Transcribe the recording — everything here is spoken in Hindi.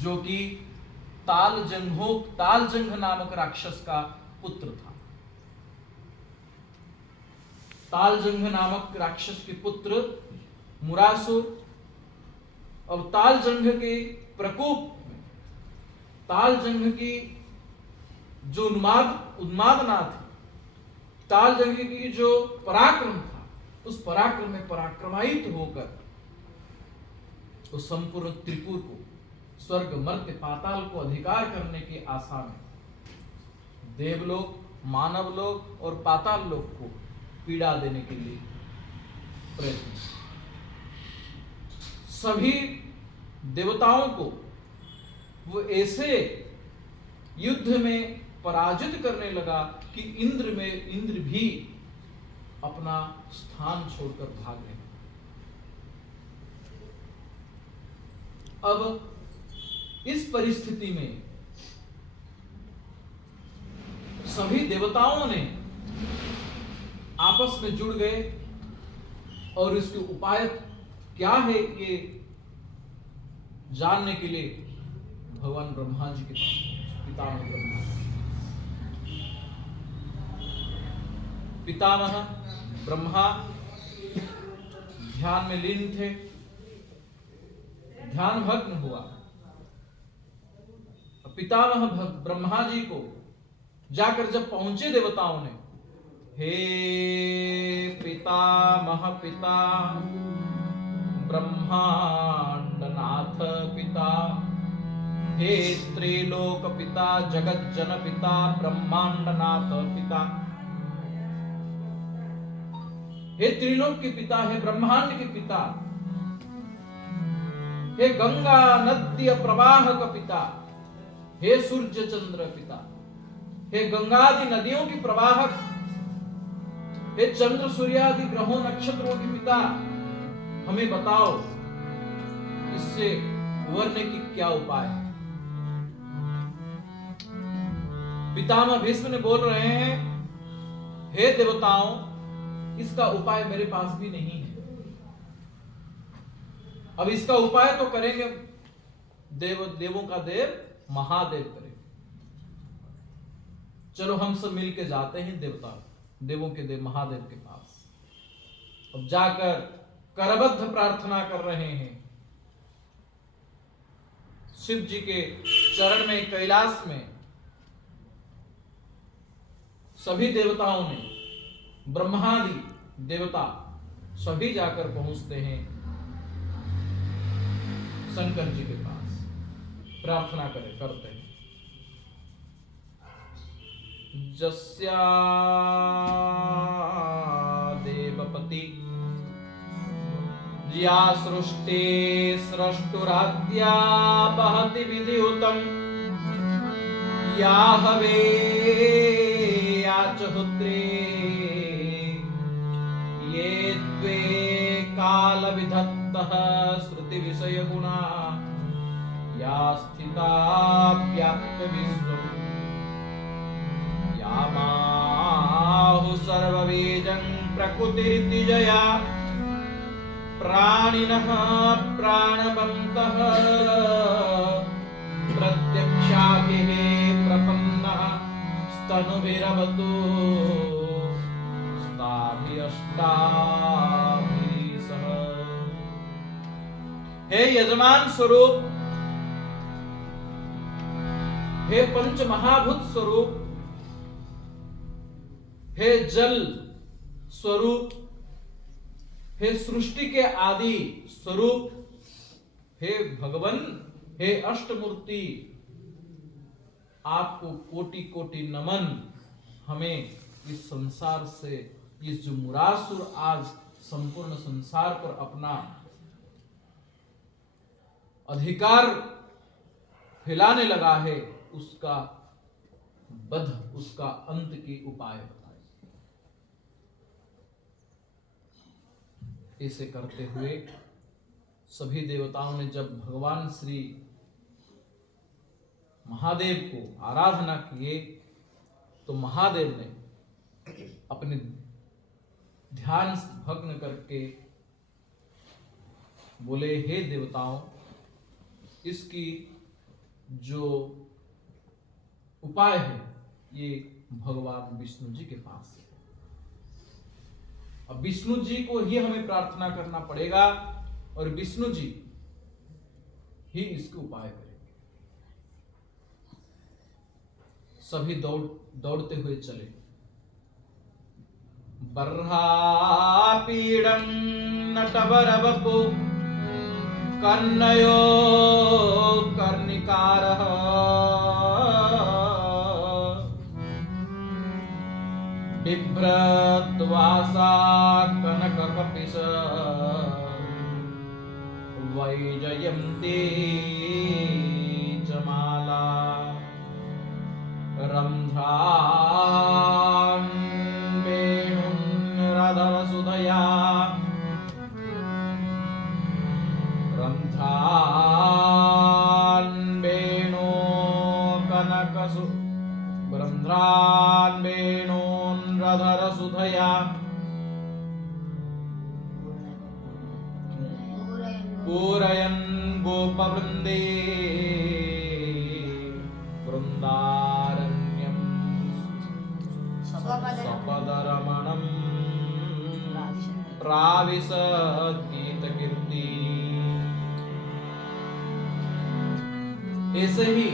जो कि तालजंघ नामक राक्षस का पुत्र था। तालजंघ नामक राक्षस के पुत्र मुरासुर, और तालजंघ के प्रकोप में तालजंघ की जो उन्मादना थी, तालजंघ की जो पराक्रम था, उस पराक्रम में पराक्रमायित होकर तो संपूर्ण त्रिपुर को, स्वर्ग मर्त्य पाताल को अधिकार करने की आशा में देवलोक, मानव लोक और पाताल लोक को पीड़ा देने के लिए प्रयत्न। सभी देवताओं को वो ऐसे युद्ध में पराजित करने लगा कि इंद्र भी अपना स्थान छोड़कर भाग गए। अब इस परिस्थिति में सभी देवताओं ने आपस में जुड़ गए और इसके उपाय क्या है ये जानने के लिए भगवान ब्रह्मा जी के पास, पितामह ब्रह्मा ध्यान में लीन थे। ध्यान भग्न हुआ। पितामह ब्रह्मा जी को जाकर जब पहुंचे देवताओं ने, हे पितामह पिता ब्रह्मांडनाथ पिता, हे त्रिलोक पिता जगत जन पिता ब्रह्मांडनाथ पिता, हे त्रिलोक के पिता, हे ब्रह्मांड के पिता, हे गंगा नद्य प्रवाह का पिता, हे सूर्य चंद्र पिता, हे गंगादि नदियों की प्रवाहक, हे चंद्र सूर्यादि ग्रहों नक्षत्रों के पिता, हमें बताओ इससे उबरने की क्या उपाय है। पितामह भीष्म ने बोल रहे हैं, हे देवताओं, इसका उपाय मेरे पास भी नहीं है। अब इसका उपाय तो करेंगे देवों का देव महादेव करेंगे। चलो हम सब मिलके जाते हैं देवों के देव महादेव के पास। अब जाकर करबद्ध प्रार्थना कर रहे हैं शिव जी के चरण में, कैलाश में। सभी देवताओं ने, ब्रह्मादि देवता सभी जाकर पहुंचते हैं शंकर जी के पास, प्रार्थना करते हैं। जस्या देवपति या सृष्टि स्रष्टुराद्या बहति विधिहुतम, या हवे या चहुत्रे, ये द्वे काल विधत्तः श्रुति विषय गुणा, या स्थिता व्याप्य विश्वम्, या माहु सर्वबीजं प्रकृतिरिति जया, प्राणिनः प्राणवन्तः प्रत्यक्षाभिः प्रपन्नः स्तनुभिरवतु स्ताभिरष्टाभिः। हे यजमान स्वरूप, हे पंच महाभूत स्वरूप, हे जल स्वरूप, हे सृष्टि के आदि स्वरूप, हे भगवन, हे अष्टमूर्ति, आपको कोटि कोटि नमन। हमें इस संसार से, इस जो मुरासुर आज संपूर्ण संसार पर अपना अधिकार फैलाने लगा है, उसका वध, उसका अंत की उपाय बताए। इसे करते हुए सभी देवताओं ने जब भगवान श्री महादेव को आराधना किए, तो महादेव ने अपने ध्यान भग्न करके बोले, हे देवताओं, इसकी जो उपाय है ये भगवान विष्णु जी के पास है। अब विष्णु जी को ही हमें प्रार्थना करना पड़ेगा और विष्णु जी ही इसके उपाय करेंगे। सभी दौड़ते हुए चले। बर्हापीडं नटवरवपु कन्नयो कर्णिकारः बिभ्रद्वासा कनककपिश वैजयन्ती च माला रन्ध्रान् वेणुन्रधरसुधया रन्ध्रान् वेणो कनकसु रन्ध्रान् वेणोन्रधरसुधया पूरयन् गोपवृन्दे वृन्दारण्यं सपदरमणं प्राविशद्गीतकीर्ति। ऐसे ही